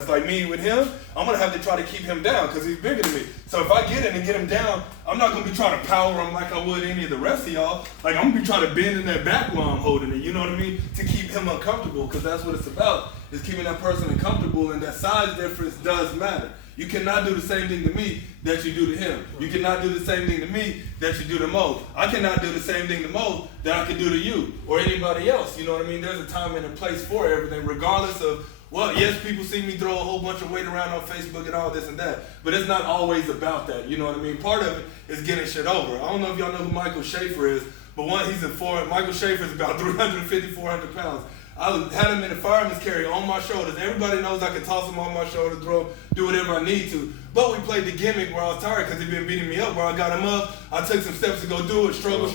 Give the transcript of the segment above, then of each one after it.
It's like me with him, I'm going to have to try to keep him down because he's bigger than me. So if I get in and get him down, I'm not going to be trying to power him like I would any of the rest of y'all. Like, I'm going to be trying to bend in that back while I'm holding it, you know what I mean? To keep him uncomfortable, because that's what it's about, is keeping that person uncomfortable, and that size difference does matter. You cannot do the same thing to me that you do to him. You cannot do the same thing to me that you do to Mo. I cannot do the same thing to Mo that I can do to you or anybody else, you know what I mean? There's a time and a place for everything, regardless of, well, yes, people see me throw a whole bunch of weight around on Facebook and all this and that, but it's not always about that, you know what I mean? Part of it is getting shit over. I don't know if y'all know who Michael Schaefer is, but he's in Florida. Michael Schaefer is about 350, 400 pounds. I had him in the fireman's carry on my shoulders. Everybody knows I can toss him on my shoulder, do whatever I need to. But we played the gimmick where I was tired because he'd been beating me up, where I got him up. I took some steps to go do it, struggle,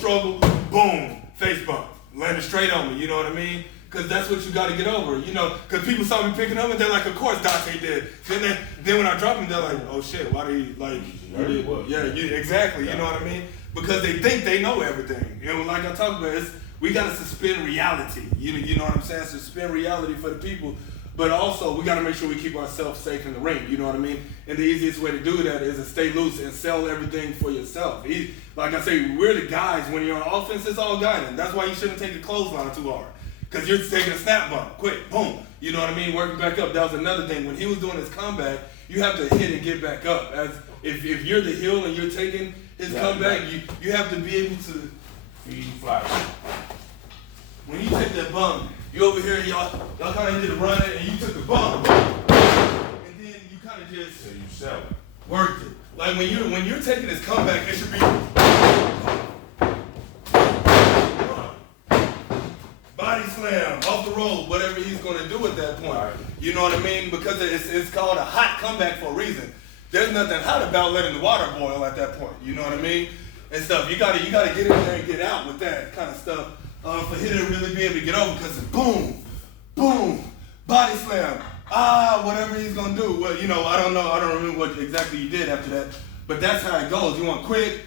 boom, face bump. Landed straight on me, you know what I mean? Because that's what you got to get over, you know? Because people saw me picking up and they're like, of course Dante did. Then when I drop him, they're like, oh shit, why do you, like, exactly, you know what I mean? Because they think they know everything. You know, like I talked about, we got to suspend reality. You know what I'm saying? Suspend reality for the people. But also, we got to make sure we keep ourselves safe in the ring. You know what I mean? And the easiest way to do that is to stay loose and sell everything for yourself. Like I say, we're the guys. When you're on offense, it's all guiding. That's why you shouldn't take the clothesline too hard. Because you're taking a snap bump. Quick, boom. You know what I mean? Working back up. That was another thing. When he was doing his comeback, you have to hit and get back up. As if you're the heel and you're taking his comeback, you have to be able to feed fly. When you take that bump, you over here, y'all kind of did a run and you took the bump, and then you kind of just so you sell it. Worked it. Like when you're taking this comeback, it should be body slam off the rope, whatever he's going to do at that point. Right. You know what I mean? Because it's called a hot comeback for a reason. There's nothing hot about letting the water boil at that point. You know what I mean? And stuff. You gotta get in there and get out with that kind of stuff. For him to really be able to get over, because it's boom, body slam, whatever he's gonna do. Well, you know, I don't remember what exactly you did after that, but that's how it goes. You want quick,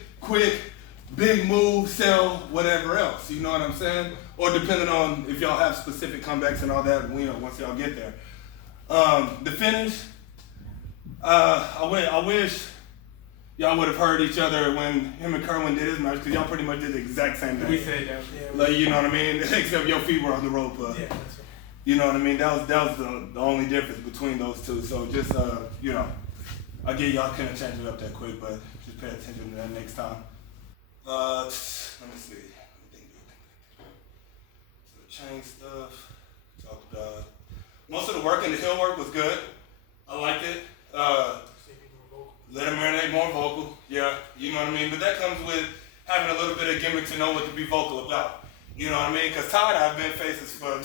big move, sell, whatever else. You know what I'm saying? Or depending on if y'all have specific comebacks and all that, you know, once y'all get there. The finish, I wish y'all would have heard each other when him and Kerwin did his match, because y'all pretty much did the exact same thing. We said that, yeah. Like, you know what I mean? Except your feet were on the rope. Yeah, that's right. You know what I mean? That was the only difference between those two. So just, you know, I get y'all couldn't change it up that quick, but just pay attention to that next time. Let me see. So the chain stuff, talked about. Most of the work and the heel work was good. I liked it. Let him marinate more vocal, yeah, you know what I mean? But that comes with having a little bit of gimmick to know what to be vocal about. You know what I mean? Because Todd and I have been faces for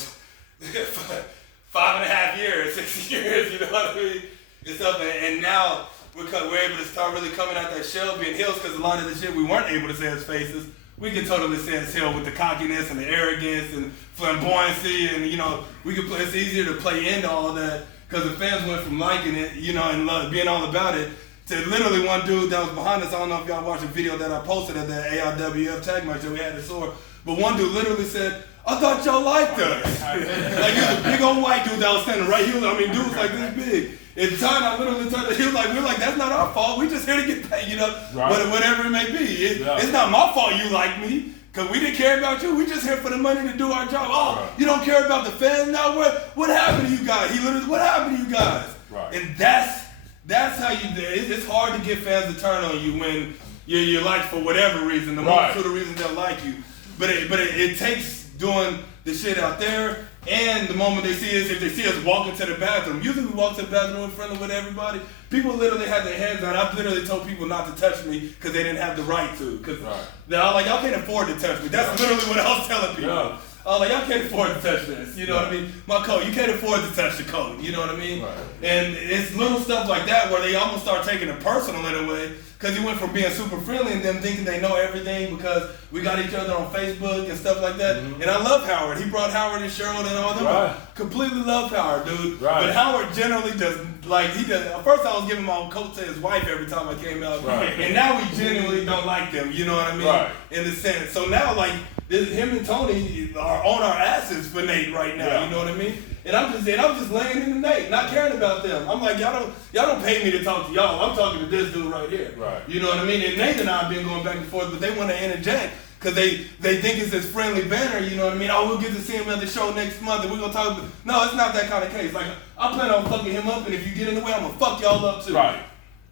5.5 years, 6 years, you know what I mean? And stuff, and now we're able to start really coming out that shell, being heels, because a lot of the shit we weren't able to say as faces, we can totally say as heel with the cockiness and the arrogance and flamboyancy, and, you know, it's easier to play into all of that, because the fans went from liking it, you know, and being all about it, to literally one dude that was behind us. I don't know if y'all watched a video that I posted at the AIWF tag match that we had at SOAR, but one dude literally said, I thought y'all liked us. Like, he was a big old white dude that was standing right here. Dude was like this big. At the time, I literally turned, he was like, we're like, that's not our fault. We just here to get paid, you know, right. Whatever it may be. It's not my fault you like me, because we didn't care about you. We just here for the money to do our job. Oh, right. You don't care about the fans now? What happened to you guys? He literally, what happened to you guys? Right. And that's how you do it. It's hard to get fans to turn on you when you're liked for whatever reason, the multitude of reasons they'll like you. But it takes doing the shit out there, and the moment they see us, if they see us walking to the bathroom, usually we walk to the bathroom friendly with everybody, people literally have their hands out. I've literally told people not to touch me because they didn't have the right to. Because they're all like, y'all can't afford to touch me. That's literally what I was telling people. Yeah. I was like, y'all can't afford to touch this, you know what I mean? My coat, you can't afford to touch the coat, you know what I mean? Right. And it's little stuff like that where they almost start taking it personal in a way, because you went from being super friendly and them thinking they know everything because we got each other on Facebook and stuff like that. Mm-hmm. And I love Howard. He brought Howard and Cheryl and all them. Right. Completely love Howard, dude. Right. But Howard generally doesn't, like, he does. At first I was giving my coat to his wife every time I came out. Right. And now we genuinely don't like them, you know what I mean? Right. In the sense. So now, like, him and Tony are on our asses for Nate right now, you know what I mean? And I'm just laying in the night, not caring about them. I'm like, y'all don't pay me to talk to y'all. I'm talking to this dude right here. Right. You know what I mean? And Nate and I have been going back and forth, but they want to interject because they think it's this friendly banner. You know what I mean? Oh, we'll get to see him at the show next month, and we're gonna talk. No, it's not that kind of case. Like, I plan on fucking him up, and if you get in the way, I'm gonna fuck y'all up too. Right.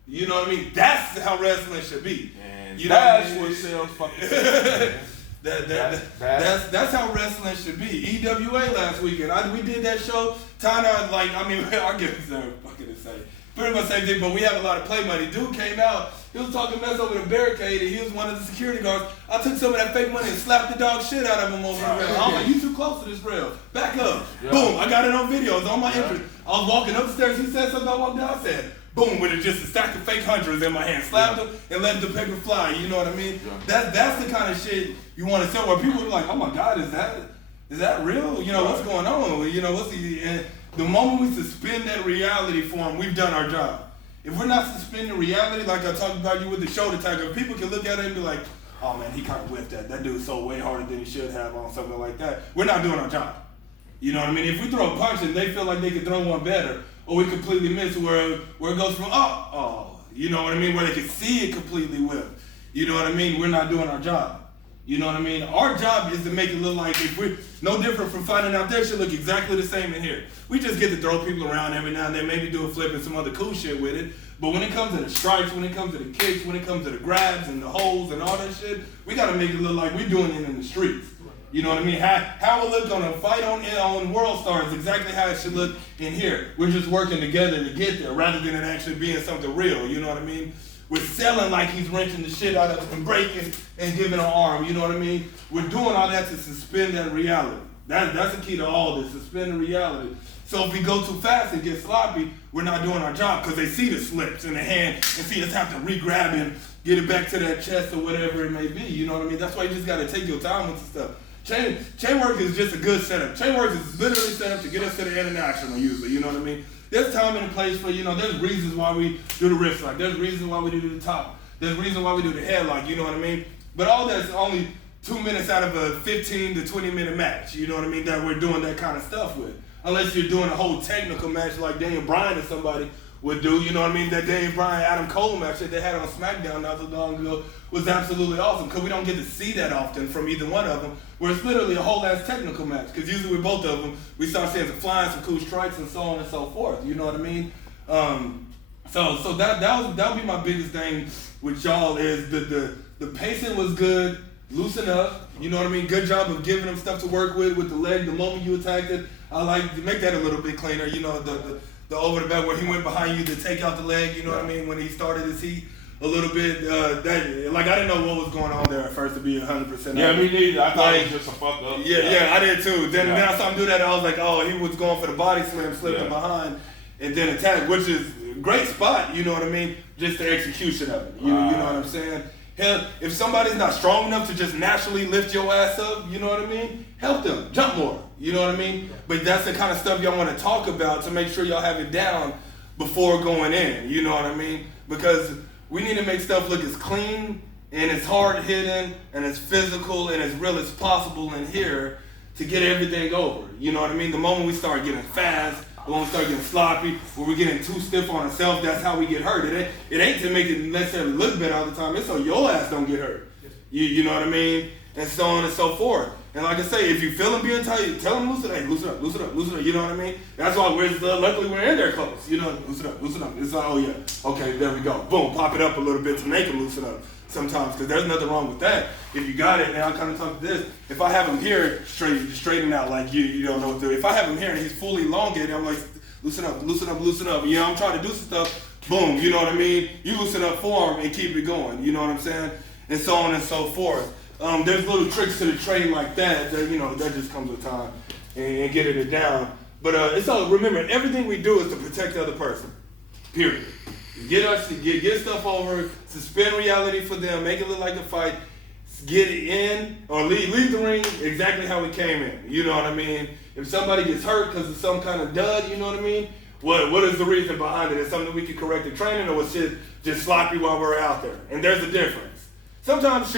You know what I mean? That's how wrestling should be. And you that's know what sells fucking. That's how wrestling should be. EWA last weekend, we did that show. Tana, like, I mean, our gimmicks are fucking insane. Pretty much same thing, but we have a lot of play money. Dude came out, he was talking mess over the barricade, and he was one of the security guards. I took some of that fake money and slapped the dog shit out of him over the rail. I'm like, you too close to this rail. Back up. Yeah. Boom, I got it on video. It's on my entrance. I was walking upstairs, he said something, I walked down, I said, boom, with just a stack of fake hundreds in my hand. Slapped them and let the paper fly, you know what I mean? Yeah. That's the kind of shit you want to sell where people are like, oh my God, is that real? You know, what's going on? You know, the moment we suspend that reality for them, we've done our job. If we're not suspending reality, like I talked about you with the shoulder tag, people can look at it and be like, oh man, he kind of whiffed that. That dude's so way harder than he should have on something like that. We're not doing our job. You know what I mean? If we throw a punch and they feel like they can throw one better, or we completely miss where it goes from, you know what I mean? Where they can see it completely whip. You know what I mean? We're not doing our job. You know what I mean? Our job is to make it look like if we're no different from finding out there should look exactly the same in here. We just get to throw people around every now and then, maybe do a flip and some other cool shit with it. But when it comes to the strikes, when it comes to the kicks, when it comes to the grabs and the holds and all that shit, we gotta make it look like we're doing it in the streets. You know what I mean? How it look on a fight on World Star is exactly how it should look in here. We're just working together to get there rather than it actually being something real. You know what I mean? We're selling like he's wrenching the shit out of us and breaking and giving an arm. You know what I mean? We're doing all that to suspend that reality. That's the key to all this, suspend the reality. So if we go too fast and get sloppy, we're not doing our job because they see the slips in the hand and see us have to re-grab and get it back to that chest or whatever it may be. You know what I mean? That's why you just got to take your time with the stuff. Chain work is just a good setup. Chain work is literally set up to get us to the international usually, you know what I mean? There's time and a place for, there's reasons why we do the wrist lock. There's reasons why we do the top. There's reasons why we do the headlock, you know what I mean? But all that's only 2 minutes out of a 15 to 20 minute match, you know what I mean, that we're doing that kind of stuff with. Unless you're doing a whole technical match like Daniel Bryan or somebody would do, you know what I mean? That Daniel Bryan, Adam Cole match that they had on SmackDown not so long ago was absolutely awesome because we don't get to see that often from either one of them, where it's literally a whole ass technical match. Because usually with both of them, we start seeing some flying, some cool strikes, and so on and so forth. You know what I mean? So that would be my biggest thing with y'all is the pacing was good, loosen up. You know what I mean? Good job of giving them stuff to work with the leg. The moment you attacked it, I like to make that a little bit cleaner. You know, the over the back where he went behind you to take out the leg. You know what I mean? When he started his heat. A little bit, I didn't know what was going on there at first to be 100%. Yeah, me neither. I thought it was just a fuck up. Yeah, I did too. Then I saw him do that, I was like, oh, he was going for the body slam, slipping behind, and then attack, which is a great spot, you know what I mean? Just the execution of it, you know what I'm saying? Hell, if somebody's not strong enough to just naturally lift your ass up, you know what I mean? Help them, jump more, you know what I mean? But that's the kind of stuff y'all want to talk about to make sure y'all have it down before going in, you know what I mean? Because we need to make stuff look as clean and as hard hitting and as physical and as real as possible in here to get everything over. You know what I mean? The moment we start getting fast, the moment we start getting sloppy, when we're getting too stiff on ourselves, that's how we get hurt. It ain't to make it necessarily look better all the time. It's so your ass don't get hurt. You know what I mean? And so on and so forth. And like I say, if you feel them being tight, tell them loosen up, loosen up, you know what I mean? That's why luckily we're in there close, you know, loosen up. It's like, oh yeah, okay, there we go. Boom, pop it up a little bit to make them loosen up sometimes, because there's nothing wrong with that. If you got it, and I'll kind of talk to this, if I have him here straighten out like you don't know what to do. If I have him here and he's fully elongated, I'm like, loosen up. You know, I'm trying to do some stuff, boom, you know what I mean? You loosen up for him and keep it going, you know what I'm saying? And so on and so forth. There's little tricks to the trade like that that just comes with time and getting it down. But it's all, remember, everything we do is to protect the other person, period. Get stuff over, suspend reality for them, make it look like a fight, get it in, or leave the ring exactly how we came in, you know what I mean? If somebody gets hurt because of some kind of dud, you know what I mean? What is the reason behind it? Is something we can correct in training, or was shit just sloppy while we're out there? And there's a difference. Sometimes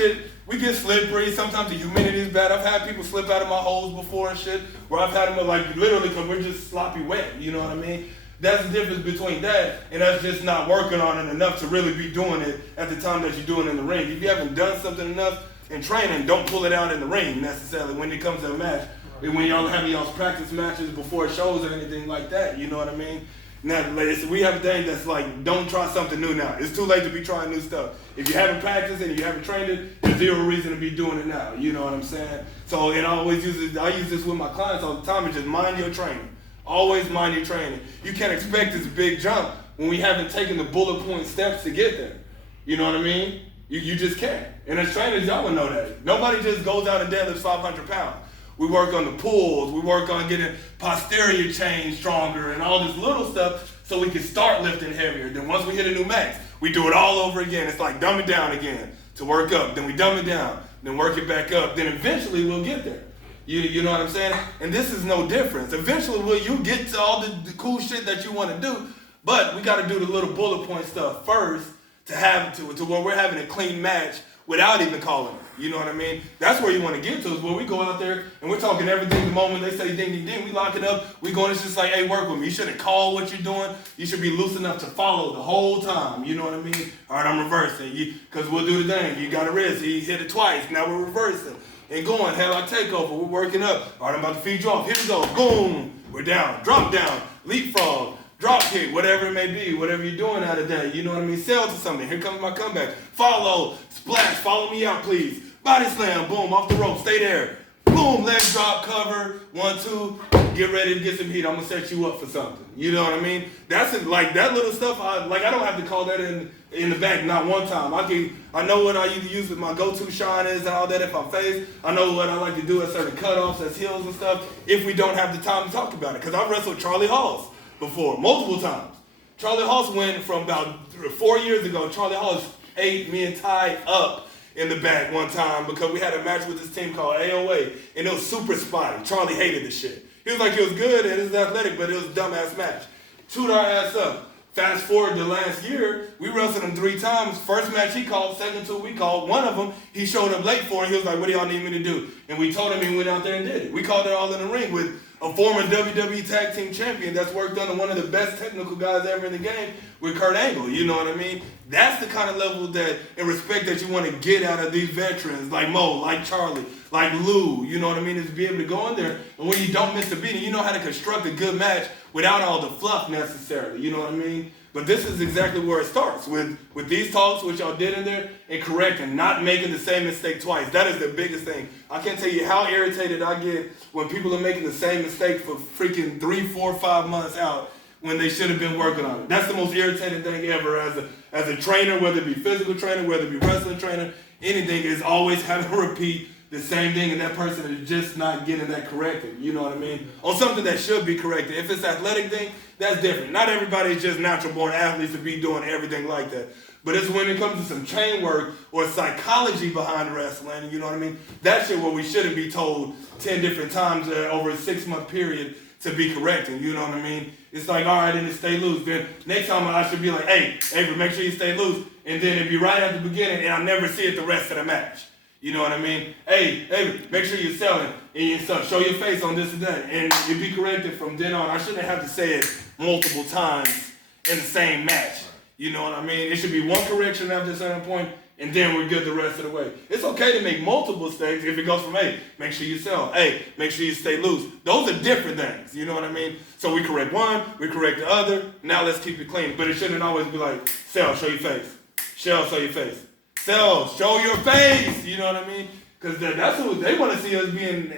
we get slippery. Sometimes the humidity is bad. I've had people slip out of my holes before and shit, where I've had them like literally because we're just sloppy wet. You know what I mean? That's the difference between that and us just not working on it enough to really be doing it at the time that you're doing it in the ring. If you haven't done something enough in training, don't pull it out in the ring necessarily when it comes to a match. When y'all having y'all's practice matches before shows or anything like that, you know what I mean? Now, we have a thing that's like, don't try something new now. It's too late to be trying new stuff. If you haven't practiced and you haven't trained it, there's zero reason to be doing it now. You know what I'm saying? So, and I use this with my clients all the time, and just mind your training. Always mind your training. You can't expect this big jump when we haven't taken the bullet point steps to get there. You know what I mean? You just can't. And as trainers, y'all will know that. Nobody just goes out and deadlifts 500 pounds. We work on the pulls, we work on getting posterior chain stronger and all this little stuff so we can start lifting heavier. Then once we hit a new max, we do it all over again. It's like dumb it down again to work up. Then we dumb it down, then work it back up. Then eventually we'll get there. You know what I'm saying? And this is no difference. Eventually you get to all the cool shit that you want to do, but we got to do the little bullet point stuff first to where we're having a clean match without even calling it. You know what I mean? That's where you want to get to, is where we go out there and we're talking everything the moment they say ding, ding, ding, we lock it up. We going, it's just like, hey, work with me. You shouldn't call what you're doing. You should be loose enough to follow the whole time. You know what I mean? All right, I'm reversing. Because we'll do the thing. You got a wrist. He hit it twice. Now we're reversing. And going, headlock takeover. We're working up. All right, I'm about to feed you off. Here we go. Boom. We're down. Drop down. Leapfrog. Drop kick, whatever it may be, whatever you're doing out of that, you know what I mean? Sell to something. Here comes my comeback. Follow, splash, follow me out, please. Body slam, boom, off the rope, stay there. Boom, leg drop, cover, 1, 2, get ready to get some heat. I'm gonna set you up for something. You know what I mean? That's it, like that little stuff. I don't have to call that in the back not one time. I know what I use with my go-to shine is and all that if I'm faced. I know what I like to do at certain cutoffs, as heels and stuff. If we don't have the time to talk about it, because I've wrestled Charlie Halls before, multiple times. Charlie Halls went from about 4 years ago. Charlie Halls ate me and Ty up in the back one time because we had a match with this team called AOA, and it was super spotty. Charlie hated the shit. He was like, it was good and it was athletic, but it was a dumbass match. Chewed our ass up. Fast forward to last year, we wrestled him 3 times. First match he called, second 2 we called. One of them, he showed up late for, and he was like, what do y'all need me to do? And we told him, he went out there and did it. We called it all in the ring with a former WWE Tag Team Champion that's worked under one of the best technical guys ever in the game with Kurt Angle, you know what I mean? That's the kind of level that, and respect that you want to get out of these veterans, like Mo, like Charlie, like Lou, you know what I mean? Is to be able to go in there, and when you don't miss a beat, you know how to construct a good match without all the fluff necessarily, you know what I mean? But this is exactly where it starts, with these talks, which y'all did in there, and correcting, not making the same mistake twice. That is the biggest thing. I can't tell you how irritated I get when people are making the same mistake for freaking 3, 4, 5 months out when they should have been working on it. That's the most irritating thing ever as a trainer, whether it be physical trainer, whether it be wrestling trainer, anything, is always having to repeat the same thing, and that person is just not getting that corrected, you know what I mean? On something that should be corrected. If it's athletic thing, that's different. Not everybody is just natural born athletes to be doing everything like that. But it's when it comes to some chain work or psychology behind wrestling, you know what I mean? That shit where we shouldn't be told 10 different times over a 6-month period to be correcting, you know what I mean? It's like, all right, then it stay loose. Then next time I should be like, hey, Avery, make sure you stay loose. And then it'd be right at the beginning, and I'll never see it the rest of the match. You know what I mean? Hey, make sure you're selling and you show your face on this and that. And you'll be corrected from then on. I shouldn't have to say it multiple times in the same match. You know what I mean? It should be one correction after a certain point, and then we're good the rest of the way. It's okay to make multiple mistakes if it goes from, hey, make sure you sell. Hey, make sure you stay loose. Those are different things. You know what I mean? So we correct one, we correct the other. Now let's keep it clean. But it shouldn't always be like, sell, show your face. Sell, show your face. Sell, show your face, you know what I mean? Because that's what they want to see us being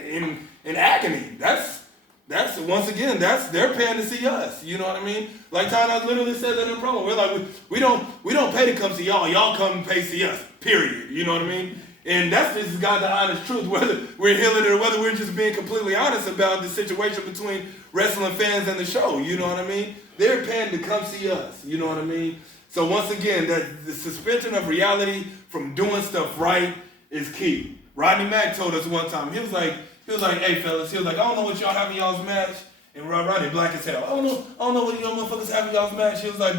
in agony. That's once again, they're paying to see us, you know what I mean? Like Tyler literally said that in promo. We're like, we don't pay to come see y'all come and pay to see us, period, you know what I mean? And that's just God the honest truth, whether we're healing it or whether we're just being completely honest about the situation between wrestling fans and the show, you know what I mean? They're paying to come see us, you know what I mean? So once again, that the suspension of reality from doing stuff right is key. Rodney Mack told us one time, he was like, hey fellas, he was like, I don't know what y'all have in y'all's match. And Rodney black as hell. I don't know what y'all motherfuckers have in y'all's match. He was like,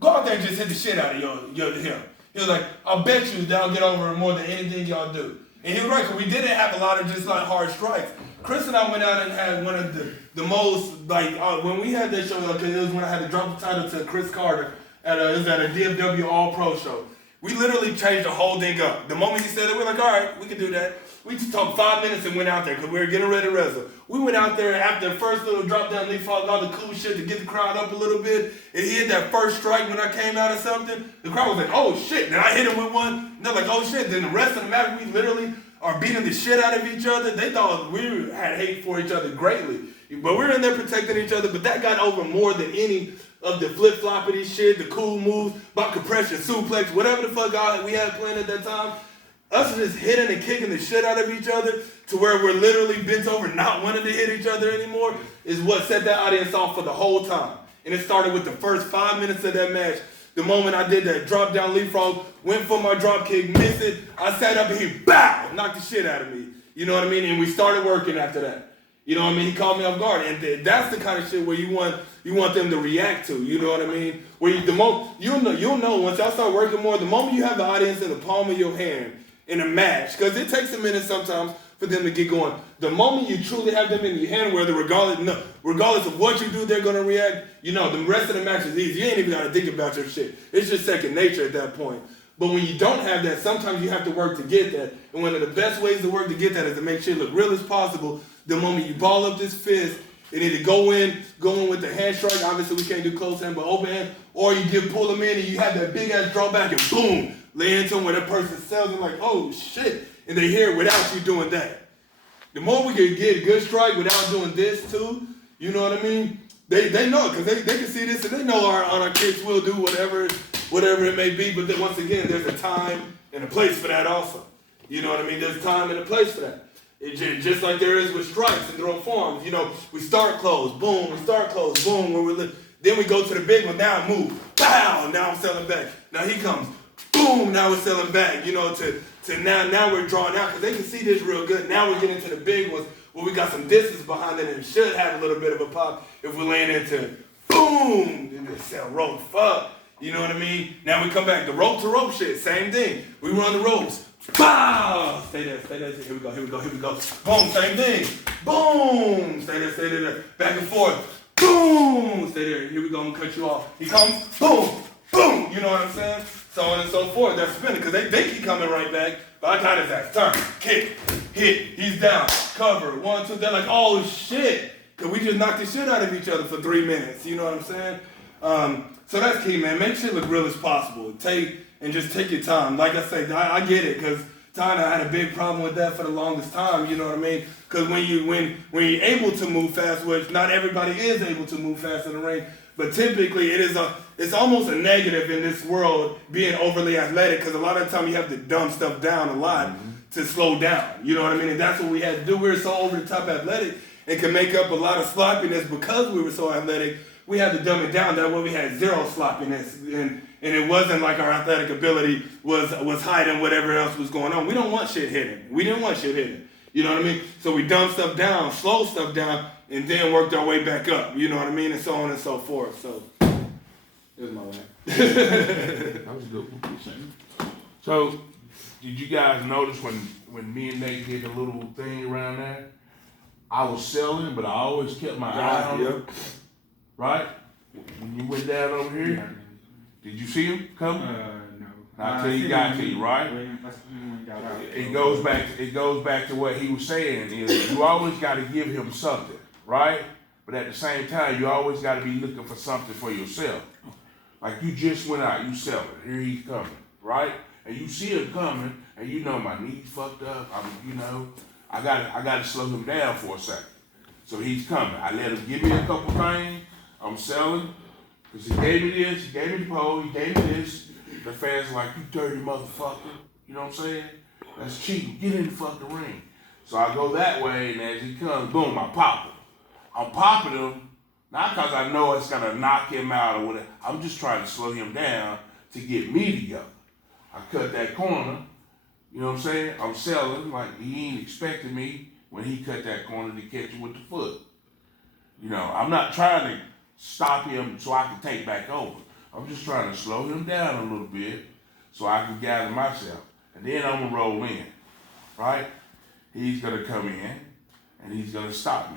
go out there and just hit the shit out of him. He was like, I'll bet you they'll get over it more than anything y'all do. And he was right, because we didn't have a lot of just like hard strikes. Chris and I went out and had one of the most, like, when we had that show, because it was when I had to drop the title to Chris Carter, it was at a DFW All-Pro show. We literally changed the whole thing up. The moment he said it, we were like, all right, we can do that. We just talked 5 minutes and went out there because we were getting ready to wrestle. We went out there after the first little drop down leaf frog, all the cool shit to get the crowd up a little bit. And he hit that first strike when I came out or something. The crowd was like, oh shit. Then I hit him with one. And they're like, oh shit. Then the rest of the match, we literally are beating the shit out of each other. They thought we had hate for each other greatly. But we were in there protecting each other. But that got over more than any of the flip-floppity shit, the cool moves, about compression, suplex, whatever the fuck we had playing at that time. Us just hitting and kicking the shit out of each other to where we're literally bent over not wanting to hit each other anymore is what set that audience off for the whole time. And it started with the first 5 minutes of that match. The moment I did that drop down leapfrog, went for my drop kick, missed it, I sat up and he knocked the shit out of me. You know what I mean? And we started working after that. You know what I mean? He caught me off guard. And that's the kind of shit where you want them to react to. You know what I mean? Where you'll know once y'all start working more, the moment you have the audience in the palm of your hand, in a match, because it takes a minute sometimes for them to get going. The moment you truly have them in your hand, whether regardless of what you do, they're gonna react. You know, the rest of the match is easy. You ain't even gotta think about your shit. It's just second nature at that point. But when you don't have that, sometimes you have to work to get that. And one of the best ways to work to get that is to make shit look real as possible. The moment you ball up this fist, it either go in with the hand strike. Obviously, we can't do close hand, but open hand, or you pull them in and you have that big ass drawback and boom. Lay into them where that person sells them like, oh shit, and they hear it without you doing that. The more we can get a good strike without doing this too, you know what I mean? They know it because they can see this and they know our kids will do whatever it may be. But then once again, there's a time and a place for that also. You know what I mean? There's time and a place for that. Just like there is with strikes and throw forms. You know, we start close, boom. We start close, boom. Then we go to the big one. Now I move, pow. Now I'm selling back. Now he comes. Boom, now we're selling back, you know, to now we're drawing out because they can see this real good. Now we're getting to the big ones where we got some distance behind it and it should have a little bit of a pop if we're laying into boom, then they sell rope, fuck. You know what I mean? Now we come back, the rope to rope shit, same thing. We run the ropes, pow, stay there, here we go. Boom, same thing, boom, stay there, back and forth, boom, stay there, here we go, I'm gonna cut you off. He comes, boom, boom, you know what I'm saying? So on and so forth. They're spinning because they keep coming right back. But I got his ass. Turn, kick, hit. He's down. Cover. 1, 2. They're like, oh shit. Because we just knocked the shit out of each other for 3 minutes. You know what I'm saying? So that's key, man. Make shit look real as possible. Take your time. Like I say, I get it because I had a big problem with that for the longest time. You know what I mean? Because when you're able to move fast, which not everybody is able to move fast in the ring, but typically it's almost a negative in this world being overly athletic because a lot of the time you have to dumb stuff down a lot to slow down. You know what I mean? And that's what we had to do. We were so over the top athletic and could make up a lot of sloppiness because we were so athletic. We had to dumb it down. That way we had zero sloppiness and it wasn't like our athletic ability was hiding whatever else was going on. We don't want shit hidden. We didn't want shit hidden. You know what I mean? So we dumbed stuff down, slowed stuff down, and then worked our way back up. You know what I mean? And so on and so forth. So, it was my way. That was a good one. So, did you guys notice when me and Nate did a little thing around there? I was selling, but I always kept my eye on him. Right? When you went down over here, did you see him coming? No. I tell you, got to you, right? It goes back to what he was saying is you always got to give him something, right? But at the same time, you always got to be looking for something for yourself. Like you just went out, you selling. Here he's coming, right? And you see him coming, and you know my knees fucked up. I got to slow him down for a second. So he's coming. I let him give me a couple things. I'm selling because he gave me this, he gave me the pole, he gave me this. The fans are like, you dirty motherfucker. You know what I'm saying? That's cheating. Get in the fucking ring. So I go that way, and as he comes, boom, I pop him. I'm popping him, not because I know it's going to knock him out or whatever. I'm just trying to slow him down to get me together. I cut that corner. You know what I'm saying? I'm selling like he ain't expecting me when he cut that corner to catch him with the foot. You know, I'm not trying to stop him so I can take back over. I'm just trying to slow him down a little bit so I can gather myself. And then I'm gonna roll in, right? He's gonna come in and he's gonna stop me,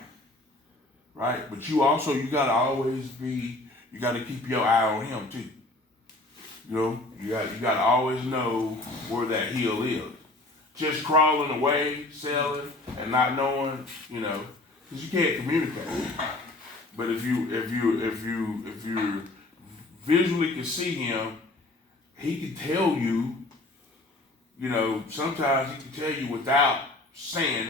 right? But you gotta always you gotta keep your eye on him too. You know, you gotta always know where that heel is. Just crawling away, selling, and not knowing, you know, because you can't communicate. But if you visually can see him, he can tell you, you know, sometimes he can tell you without saying